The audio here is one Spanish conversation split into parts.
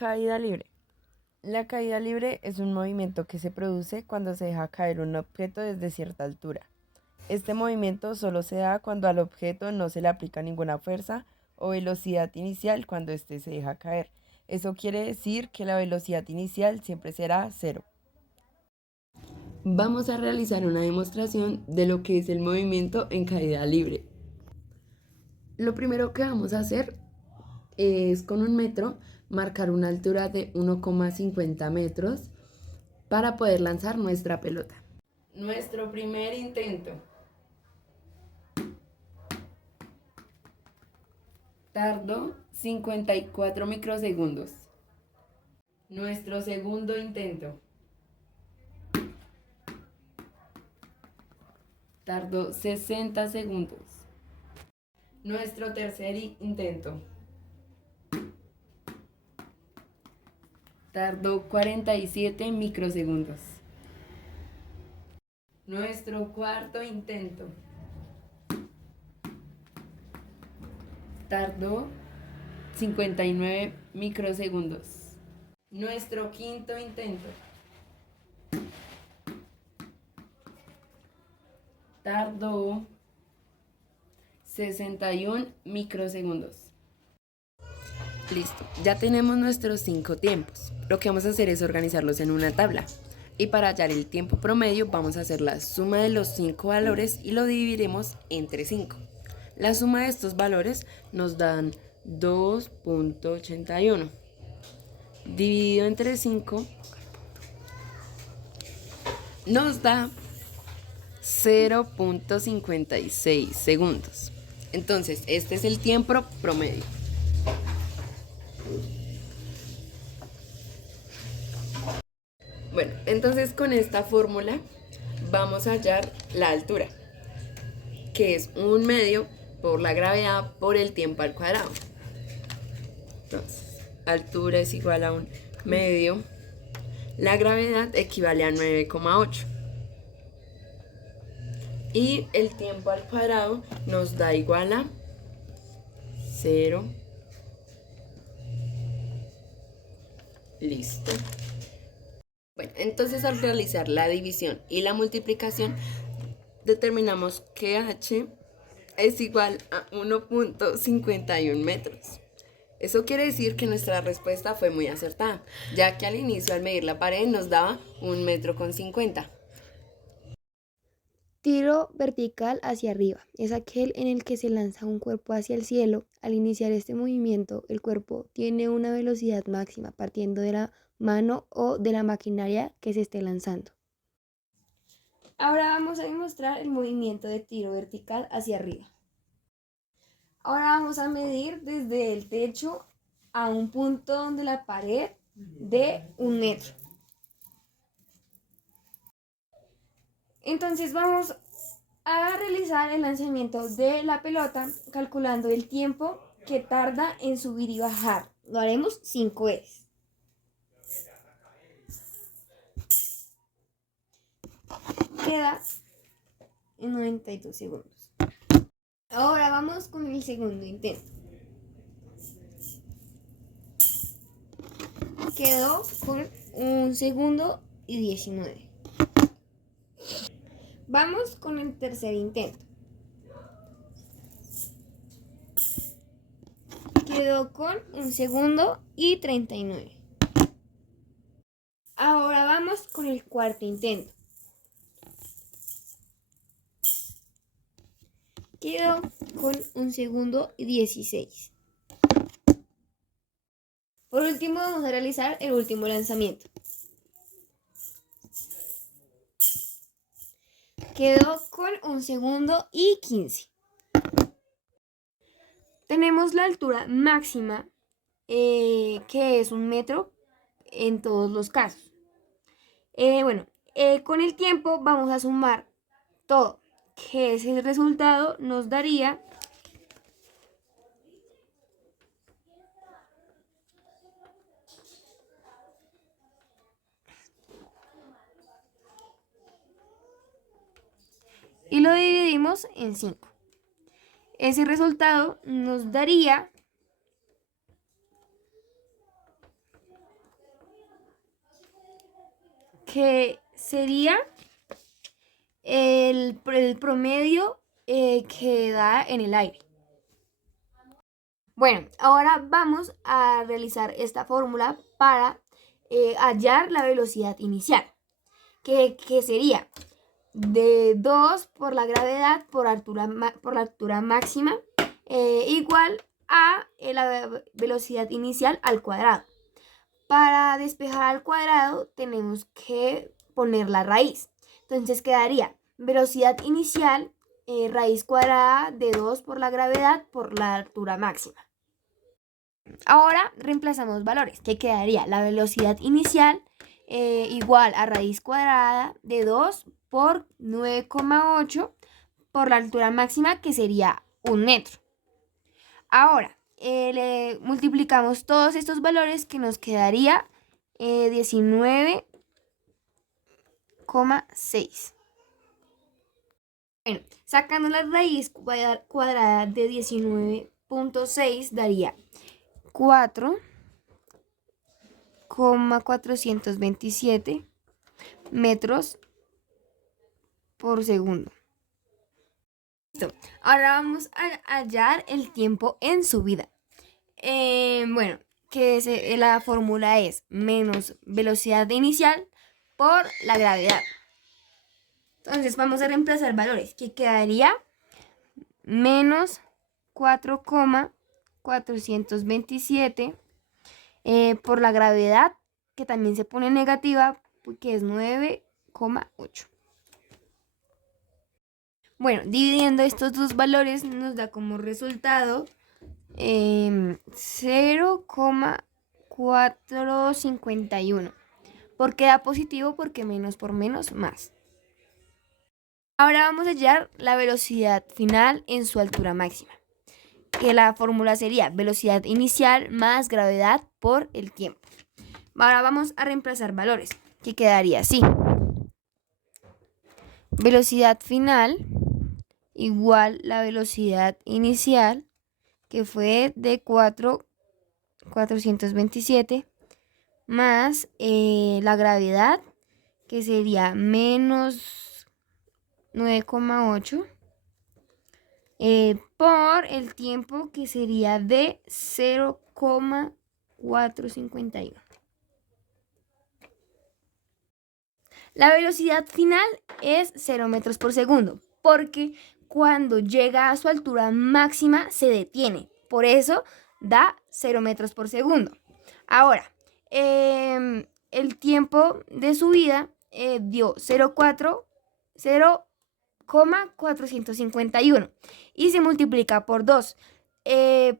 Caída libre. La caída libre es un movimiento que se produce cuando se deja caer un objeto desde cierta altura. Este movimiento solo se da cuando al objeto no se le aplica ninguna fuerza o velocidad inicial cuando éste se deja caer. Eso quiere decir que la velocidad inicial siempre será cero. Vamos a realizar una demostración de lo que es el movimiento en caída libre. Lo primero que vamos a hacer es con un metro marcar una altura de 1,50 metros para poder lanzar nuestra pelota. Nuestro primer intento. Tardó 54 microsegundos. Nuestro segundo intento. Tardó 60 segundos. Nuestro tercer intento. Tardó 47 microsegundos. Nuestro cuarto intento. Tardó 59 microsegundos. Nuestro quinto intento. Tardó 61 microsegundos. Listo, ya tenemos nuestros 5 tiempos. Lo que vamos a hacer es organizarlos en una tabla. Y para hallar el tiempo promedio vamos a hacer la suma de los 5 valores y lo dividiremos entre 5. La suma de estos valores nos dan 2,81. Dividido entre 5 nos da 0,56 segundos. Entonces, este es el tiempo promedio. Bueno, entonces con esta fórmula vamos a hallar la altura, que es 1/2 por la gravedad por el tiempo al cuadrado. Entonces, altura es igual a 1/2. La gravedad equivale a 9,8. Y el tiempo al cuadrado nos da igual a 0. Listo. Bueno, entonces al realizar la división y la multiplicación, determinamos que h es igual a 1,51 metros. Eso quiere decir que nuestra respuesta fue muy acertada, ya que al inicio al medir la pared nos daba 1,50 m. Tiro vertical hacia arriba. Es aquel en el que se lanza un cuerpo hacia el cielo. Al iniciar este movimiento, el cuerpo tiene una velocidad máxima partiendo de la mano o de la maquinaria que se esté lanzando. Ahora vamos a demostrar el movimiento de tiro vertical hacia arriba. Ahora vamos a medir desde el techo a un punto de la pared de 1 metro. Entonces vamos a realizar el lanzamiento de la pelota calculando el tiempo que tarda en subir y bajar. Lo haremos 5 veces. Queda en 92 segundos. Ahora vamos con el segundo intento. Quedó con 1 segundo y 19. Vamos con el tercer intento. Quedó con 1 segundo y 39. Ahora vamos con el cuarto intento. Quedó con 1 segundo y 16. Por último, vamos a realizar el último lanzamiento. Quedó con 1 segundo y 15. Tenemos la altura máxima, que es 1 metro en todos los casos. Con el tiempo vamos a sumar todo, que ese resultado nos daría y lo dividimos en 5. Ese resultado nos daría sería el promedio que da en el aire. Bueno, ahora vamos a realizar esta fórmula para hallar la velocidad inicial, que sería de 2 por la gravedad por la altura máxima igual a la velocidad inicial al cuadrado. Para despejar al cuadrado tenemos que poner la raíz. Entonces quedaría velocidad inicial raíz cuadrada de 2 por la gravedad por la altura máxima. Ahora reemplazamos valores, que quedaría la velocidad inicial igual a raíz cuadrada de 2 por 9,8 por la altura máxima, que sería 1 metro. Ahora le multiplicamos todos estos valores, que nos quedaría 19,6. Bueno, sacando la raíz cuadrada de 19,6 daría 4,427 metros por segundo. Listo. Ahora vamos a hallar el tiempo en subida. Bueno, la fórmula es menos velocidad inicial por la gravedad. Entonces vamos a reemplazar valores, que quedaría menos 4,427 por la gravedad, que también se pone negativa, porque es 9,8. Bueno, dividiendo estos dos valores nos da como resultado 0,451. ¿Por qué da positivo? Porque menos por menos más. Ahora vamos a hallar la velocidad final en su altura máxima, que la fórmula sería velocidad inicial más gravedad por el tiempo. Ahora vamos a reemplazar valores, que quedaría así: velocidad final igual la velocidad inicial, que fue de 427, más la gravedad, que sería menos 9,8 por el tiempo, que sería de 0,451. La velocidad final es 0 metros por segundo, porque cuando llega a su altura máxima se detiene. Por eso da 0 metros por segundo. Ahora, el tiempo de subida dio 0,451 y se multiplica por 2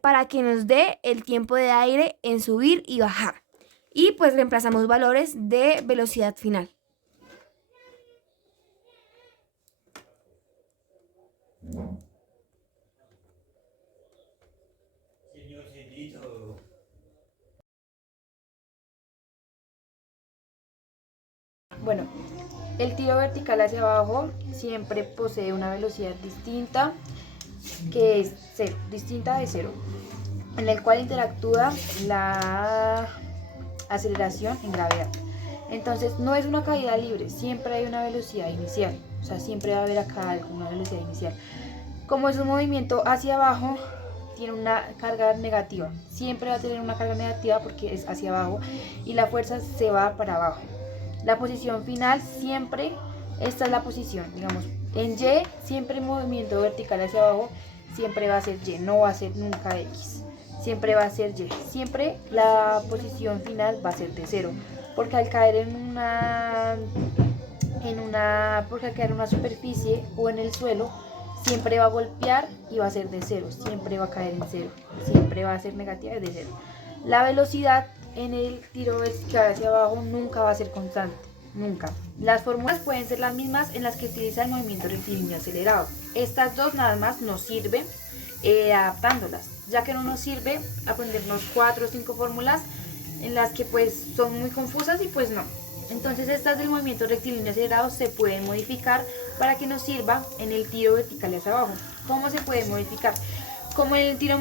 para que nos dé el tiempo de aire en subir y bajar. Y pues reemplazamos valores de velocidad final. Bueno, el tiro vertical hacia abajo siempre posee una velocidad distinta, que es distinta de cero, en el cual interactúa la aceleración en gravedad. Entonces no es una caída libre, siempre hay una velocidad inicial, o sea, siempre va a haber acá alguna velocidad inicial. Como es un movimiento hacia abajo, tiene una carga negativa, siempre va a tener una carga negativa porque es hacia abajo y la fuerza se va para abajo. La posición final siempre, esta es la posición, digamos, en Y, siempre el movimiento vertical hacia abajo siempre va a ser Y, no va a ser nunca X, siempre va a ser Y, siempre la posición final va a ser de cero, porque al caer porque al caer en una superficie o en el suelo, siempre va a golpear y va a ser de cero, siempre va a caer en cero, siempre va a ser negativa de cero. La velocidad en el tiro vertical hacia abajo nunca va a ser constante, nunca. Las fórmulas pueden ser las mismas en las que utiliza el movimiento rectilíneo acelerado. Estas dos nada más nos sirven adaptándolas, ya que no nos sirve aprendernos 4 o 5 fórmulas en las que pues son muy confusas y pues no. Entonces estas del movimiento rectilíneo acelerado se pueden modificar para que nos sirva en el tiro vertical hacia abajo. ¿Cómo se puede modificar? Como en el tiro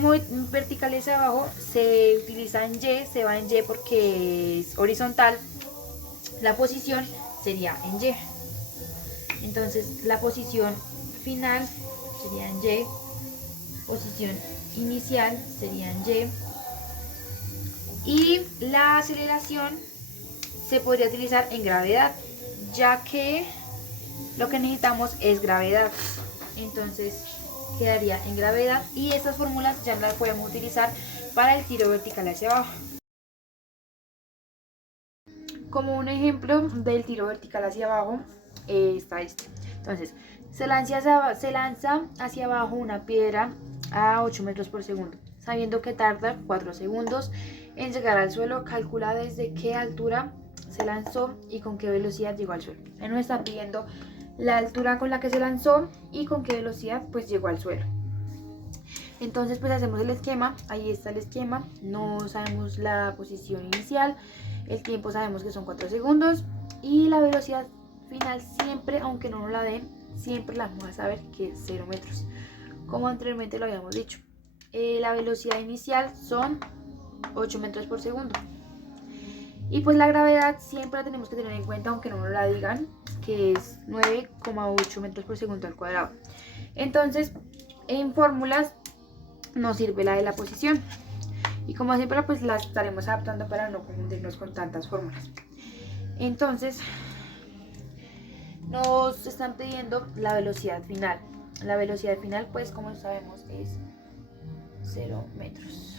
vertical hacia abajo se utiliza en Y, se va en Y porque es horizontal la posición, sería en Y. Entonces la posición final sería en Y, posición inicial sería en y la aceleración se podría utilizar en gravedad, ya que lo que necesitamos es gravedad. Entonces quedaría en gravedad y estas fórmulas ya las podemos utilizar para el tiro vertical hacia abajo. Como un ejemplo del tiro vertical hacia abajo está este. Entonces se lanza hacia abajo una piedra a 8 metros por segundo, sabiendo que tarda 4 segundos en llegar al suelo. Calcula desde qué altura se lanzó y con qué velocidad llegó al suelo. Él nos está pidiendo la altura con la que se lanzó y con qué velocidad pues llegó al suelo. Entonces pues hacemos el esquema, ahí está el esquema, no sabemos la posición inicial, el tiempo sabemos que son 4 segundos y la velocidad final siempre, aunque no nos la den, siempre la vamos a saber que es 0 metros, como anteriormente lo habíamos dicho. La velocidad inicial son 8 metros por segundo. Y pues la gravedad siempre la tenemos que tener en cuenta, aunque no nos la digan, que es 9,8 metros por segundo al cuadrado. Entonces, en fórmulas nos sirve la de la posición. Y como siempre, pues la estaremos adaptando para no confundirnos con tantas fórmulas. Entonces, nos están pidiendo la velocidad final. La velocidad final, pues como sabemos, es 0 metros.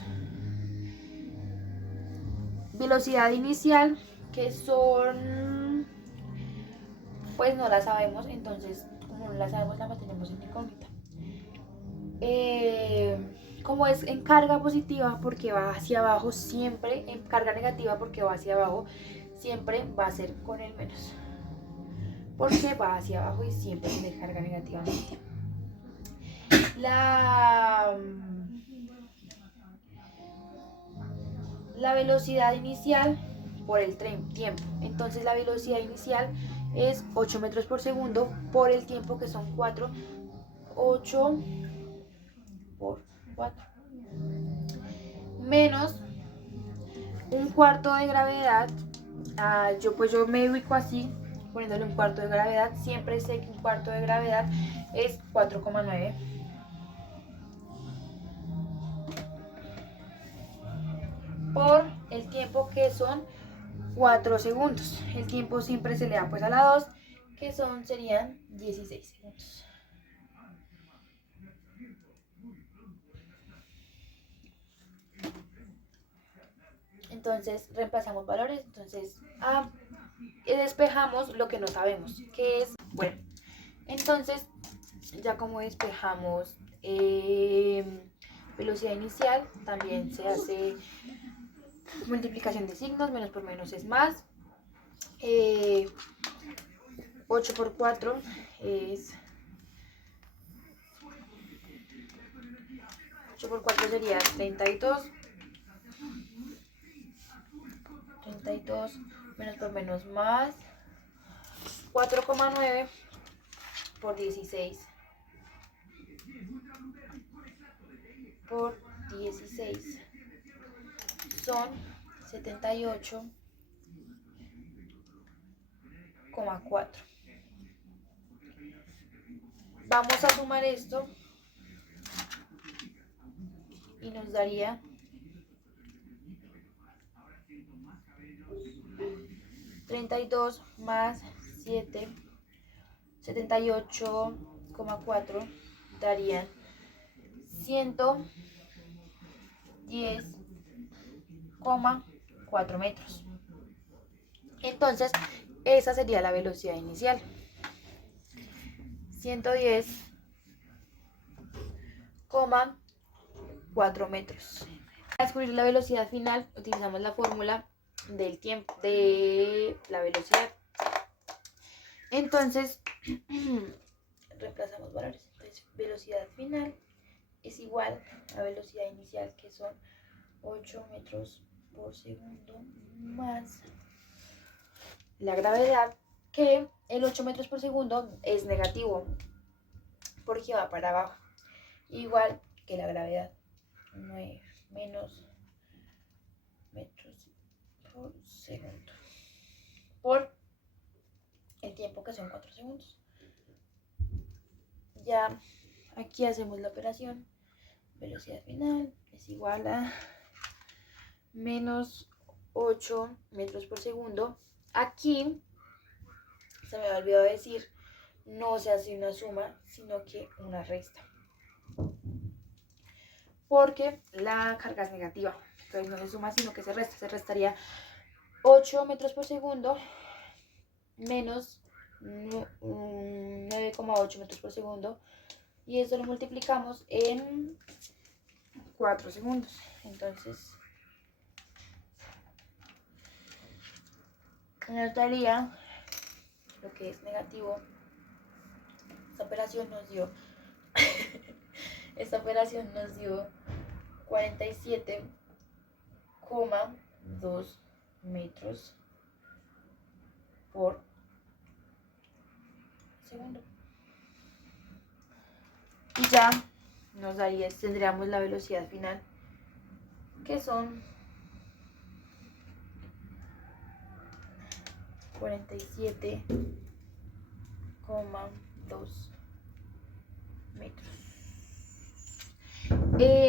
Velocidad inicial, que son, pues no la sabemos, entonces como no la sabemos la mantenemos en incógnita. Como es en carga positiva porque va hacia abajo siempre, en carga negativa porque va hacia abajo, siempre va a ser con el menos, porque va hacia abajo y siempre tiene carga negativamente. La velocidad inicial por el tiempo. Entonces la velocidad inicial es 8 metros por segundo por el tiempo que son 4. 8 por 4. Menos un cuarto de gravedad. Yo me ubico así, poniéndole un cuarto de gravedad. Siempre sé que un cuarto de gravedad es 4,9. Por el tiempo que son 4 segundos. El tiempo siempre se le da pues a la 2, que serían 16 segundos. Entonces reemplazamos valores. Entonces despejamos lo que no sabemos, que es, bueno, entonces ya como despejamos velocidad inicial, también se hace multiplicación de signos, menos por menos es más. 8 por 4 es 8 por 4 sería 32. 32 menos por menos más 4,9 por 16 por 16 son 78,4. Vamos a sumar esto y nos daría 32 más 7, 78,4 darían 110,4 metros. Entonces, esa sería la velocidad inicial. 110,4 metros. Para descubrir la velocidad final, utilizamos la fórmula del tiempo, de la velocidad. Entonces, reemplazamos valores. Entonces, velocidad final es igual a velocidad inicial, que son 8 metros por segundo, más la gravedad, que el 8 metros por segundo es negativo porque va para abajo, igual que la gravedad, 9 menos metros por segundo por porque son 4 segundos. Ya aquí hacemos la operación. Velocidad final es igual a menos 8 metros por segundo. Aquí se me ha olvidado decir, no se hace una suma, sino que una resta. Porque la carga es negativa. Entonces no se suma, sino que se resta. Se restaría 8 metros por segundo menos 9,8 metros por segundo. Y eso lo multiplicamos en 4 segundos. Entonces, nos daría lo que es negativo. Esta operación nos dio 47,2 metros por segundo. Y ya nos daría, tendríamos la velocidad final, que son 47,2 metros.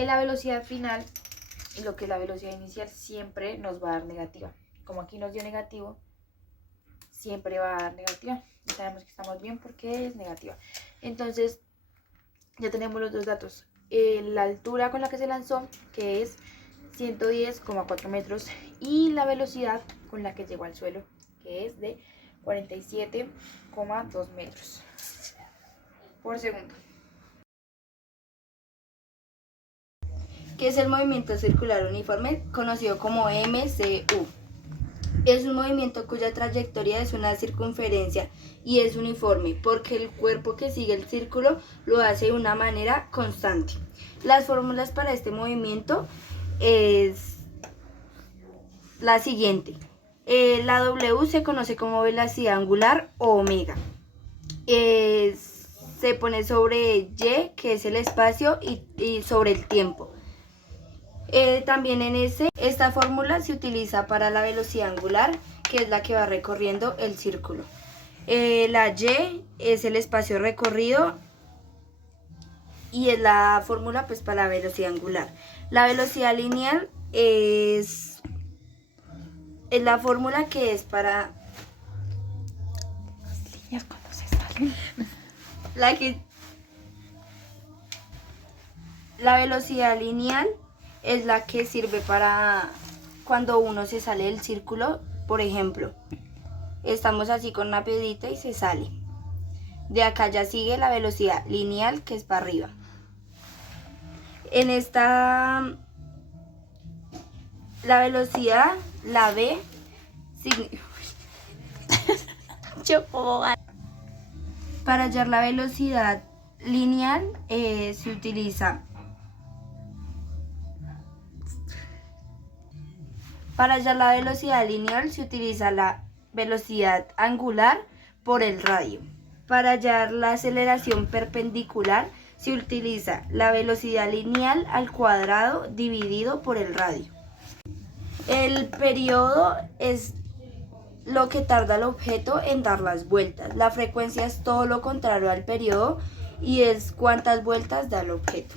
La velocidad final y lo que es la velocidad inicial siempre nos va a dar negativa. Como aquí nos dio negativo, siempre va a dar negativa. Ya sabemos que estamos bien porque es negativa. Entonces, ya tenemos los dos datos. La altura con la que se lanzó, que es 110,4 metros, y la velocidad con la que llegó al suelo, que es de 47,2 metros por segundo. ¿Qué es el movimiento circular uniforme, conocido como MCU? Es un movimiento cuya trayectoria es una circunferencia y es uniforme porque el cuerpo que sigue el círculo lo hace de una manera constante. Las fórmulas para este movimiento es la siguiente. La W se conoce como velocidad angular o omega. Se pone sobre Y, que es el espacio, y sobre el tiempo. También en esta fórmula se utiliza para la velocidad angular, que es la que va recorriendo el círculo. La Y es el espacio recorrido y es la fórmula pues para la velocidad angular. La velocidad lineal es la fórmula que es para las líneas cuando se salen. La velocidad lineal es la que sirve para cuando uno se sale del círculo. Por ejemplo, estamos así con una piedrita y se sale. De acá ya sigue la velocidad lineal, que es para arriba. En esta, la velocidad, la V, para hallar la velocidad lineal se utiliza. Para hallar la velocidad lineal se utiliza la velocidad angular por el radio. Para hallar la aceleración perpendicular se utiliza la velocidad lineal al cuadrado dividido por el radio. El periodo es lo que tarda el objeto en dar las vueltas. La frecuencia es todo lo contrario al periodo y es cuántas vueltas da el objeto.